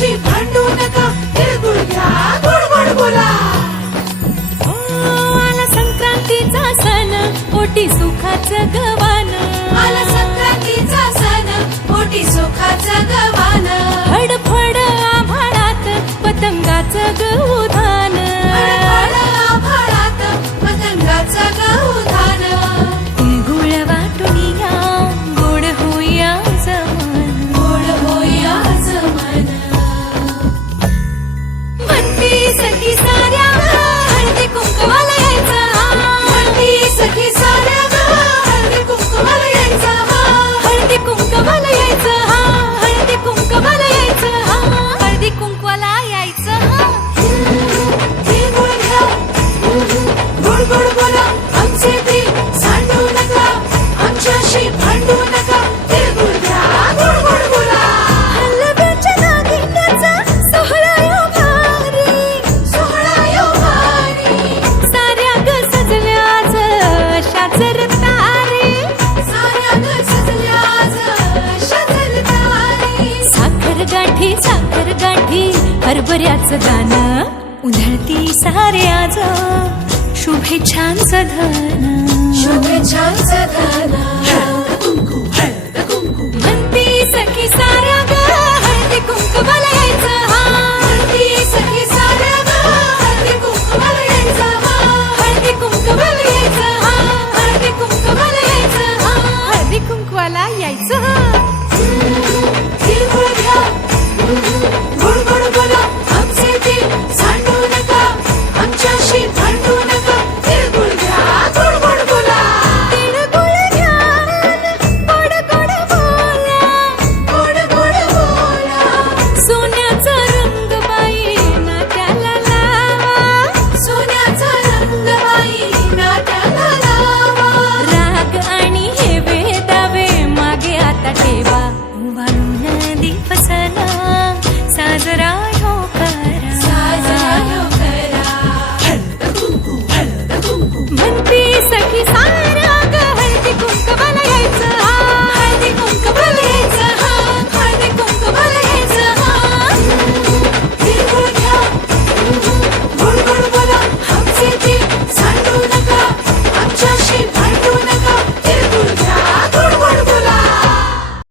आमच्याशी भांडू नका, तिळगुळ घ्या, गोड गोड बोला. आला संक्रांतीचा सण, ओटी सुखाचं गवान. आला संक्रांतीचा सण, ओटी सुखाचं गवान. फडफड आभाळात पतंगाचं गहुधान. फडफड आभाळात पतंगाचं गहुधान. तिळगुळ वाटून या, गोड होऊया जमान. गोड होया जमान. म्हणती सखी साऱ्या हळदी कुंकवाला यायचं. म्हणती सखी साऱ्या ग, हळदी कुंकवाला यायचं. हळदी कुंकवाला यायचं. हळदी कुंकवाला यायचं. हळदी कुंकवाला यायचं. तिळगुळ घ्या, गोड गोड बोला. आमचे प्रेम सांडू नका, आमच्याशी भांडू नका, तिळगुळ घ्या, गोड गोड बोला. हलव्याच्या नागिण्याचा सोहळा यो भारी. सोहळा यो भारी. साऱ्या ग सजल्या आज अशाच रतारी. साऱ्या ग सजल्या आज अशाच तारी. साखर गाठी हरभऱ्याचं दाणं. उधळती सारे आज शुभेच्छांचं धन. शुभेच्छांचं धन.